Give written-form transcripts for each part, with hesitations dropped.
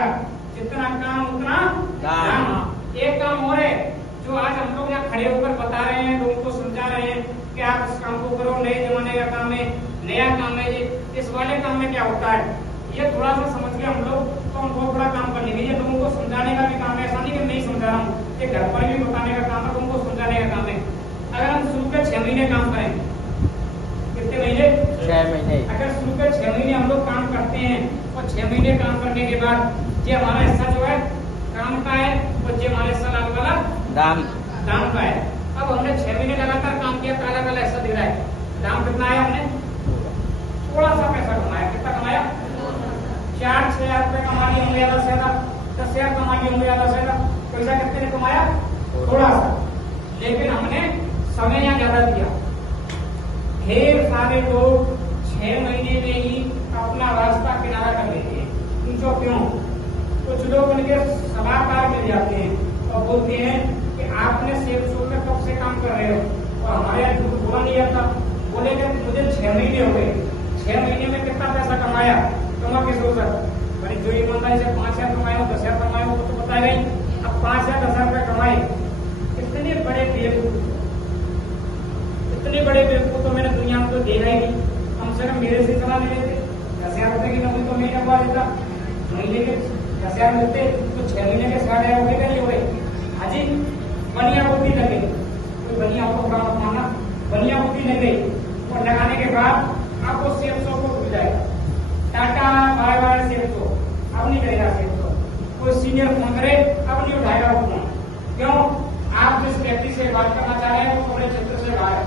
गया, जितना काम उतना दाम। एक काम और है जो आज हम लोग यहाँ खड़े होकर बता रहे हैं, लोगों को समझा रहे हैं कि आप इस काम को करो, नए जमाने का काम है, नया काम है ये। इस वाले काम में क्या होता है, ये थोड़ा सा समझ के हम लोग तो हम बहुत बड़ा काम कर लेंगे। ये लोगों को समझाने का भी काम है, ऐसा नहीं कि नहीं समझा रहा हूँ, ये घर पर भी बताने का काम है, लोगों को समझाने का काम है। अगर हम शुरू के 6 महीने काम करें, कितने महीने? 6 महीने। अगर शुरू के 6 महीने हम लोग काम करते हैं और 6 महीने काम करने के बाद ये हमारा हिस्सा जो है काम का है और ये हमारा हिस्सा लाल वाला दाम का है। अब हमने 6 महीने लगातार काम किया, काला काला हिस्सा दिख रहा है, दाम कितना आया? हमने थोड़ा सा पैसा कमाया। कितना कमाया? 4-6 हजार रुपए कमा लिए होंगे ज्यादा से ज्यादा, 10,000 कमा लिए होंगे ज्यादा से ज्यादा। पैसा कितने ने कमाया? थोड़ा सा, लेकिन हमने समय यहाँ ज्यादा दिया। ढेर सारे लोग 6 महीने में ही अपना रास्ता किनारा कर लेते हैं। पूछो क्यों? कुछ लोग उनके सलाहकार मिल जाते हैं और बोलते हैं कि आपने सेब शो में कब से काम कर रहे हो, और हमारे यहाँ झूठ बोला नहीं जाता। बोलेंगे मुझे 6 महीने हो गए, 6 महीने में कितना पैसा कमाया? कमा के सोचा बड़ी जो ईमानदारी से 5,000 कमाए हो, 10,000 कमाए हो, वो तो बताया नहीं। अब 5,000 10,000 रुपए कमाए, इतने बड़े बेवकूफ, इतने बड़े बेवकूफ तो मैंने दुनिया में तो देखा ही नहीं। कम से कम मेरे से सलाह ले लेते, 10,000 रुपए की नौकरी तो मैं लगवा देता, महीने के 10,000 मिलते तो 6 महीने के 60,000 रुपए का नहीं हो गए। हाजी बनिया बुद्धि लगे, कोई बनिया आपको बुरा मत मानना, बनिया बुद्धि लगे और लगाने के बाद आपको सेब शो को भूल जाएगा। टाटा बाय बाय सेब शो अब नहीं करेगा। सेब शो कोई सीनियर फोन करे अब नहीं उठाएगा वो फोन। क्यों? आप जिस व्यक्ति से बात करना चाह रहे हैं वो थोड़े क्षेत्र से बाहर है।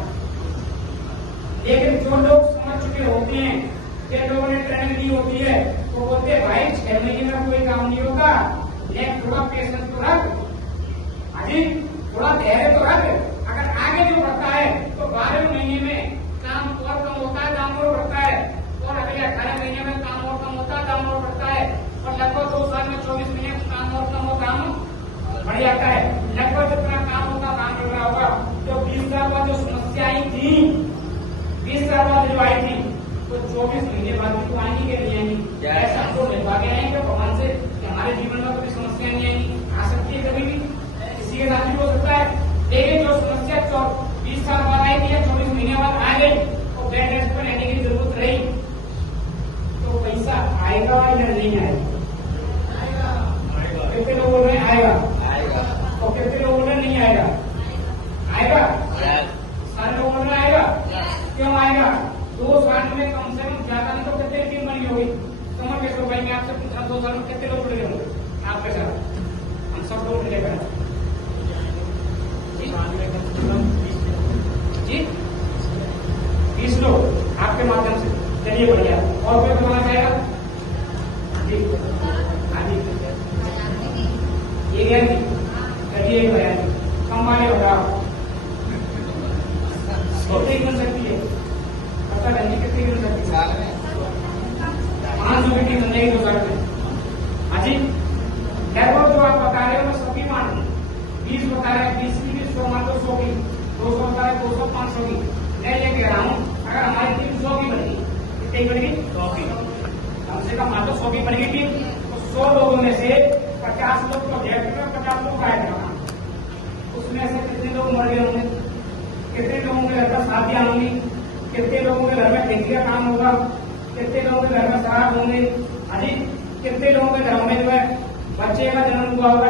लेकिन जो लोग समझ चुके होते हैं, जिन लोगों ने ट्रेनिंग दी होती है, वो बोलते हैं भाई 6 महीने में कोई काम नहीं होगा, लेकिन थोड़ा पेशेंस तो रख, हाजी थोड़ा धैर्य तो रख। अगर आगे जो बढ़ता है तो 12 महीने में काम और कम होता है, दाम और बढ़ता है, और अगले 18 महीने में काम और कम होता है, दाम और बढ़ता है, और लगभग 2 साल में 24 महीने में काम और कम होता, दाम बढ़ जाता है। लगभग जितना काम होता काम बढ़ रहा होगा। जो 20 साल बाद जो समस्या आई थी, 20 साल बाद जो आई थी, तो 24 महीने बाद भी तो आएंगी के नहीं आएंगी? ऐसा हमको मिलवा गया है कि भगवान से हमारे जीवन में कभी समस्या नहीं आएंगी, आ सकती है कभी भी, किसी के साथ भी हो सकता है। लेकिन जो समस्या 20 साल बाद आई थी या 24 महीने बाद आ गई और बेड रेस्ट पर रहने की जरूरत रही, तो पैसा आएगा या नहीं आएगा? कितने लोगों में आएगा? और कितने लोगों में नहीं आएगा? आएगा? सारे लोगों में आएगा। क्यों आएगा? 2 साल में कम से कम ज्यादा नहीं तो कितने टीम बनी होगी? समझ के तो भाई मैं आपसे पूछ रहा 2 साल में कितने लोग जुड़े होंगे आपके साथ? हम सब लोग मिलेगा जी 20 लोग आपके माध्यम से। चलिए बढ़िया। और कोई बताना चाहेगा? जी हाँ जी ये गया जी, चलिए कम वाले होगा कितनी बन सकती है? पता नहीं कितनी बन सकती है? 500 की बन जाएगी 2 साल में। हाँ जी लगभग जो आप बता रहे हो मैं सभी मान लू, 20 बता रहे हैं, 20 की भी 100 मान लो, 100 की 200 बता रहे 200 500 की मैं ये कह रहा हूँ। अगर हमारी टीम 100 की बनेगी, कितनी बनेगी? 100 की, कम से कम मान लो 100 की बनेगी टीम, तो 100 लोगों में से 50 लोग प्रोजेक्ट में, 50 लोग गायब करना, उसमें से कितने लोग मर गए होंगे? कितने लोगों के घर पर शादियां होंगी? कितने लोगों के घर में खेती का काम होगा? कितने लोगों के घर में शराब होंगे? अजी कितने लोगों के घर में जो है बच्चे का जन्म हुआ होगा?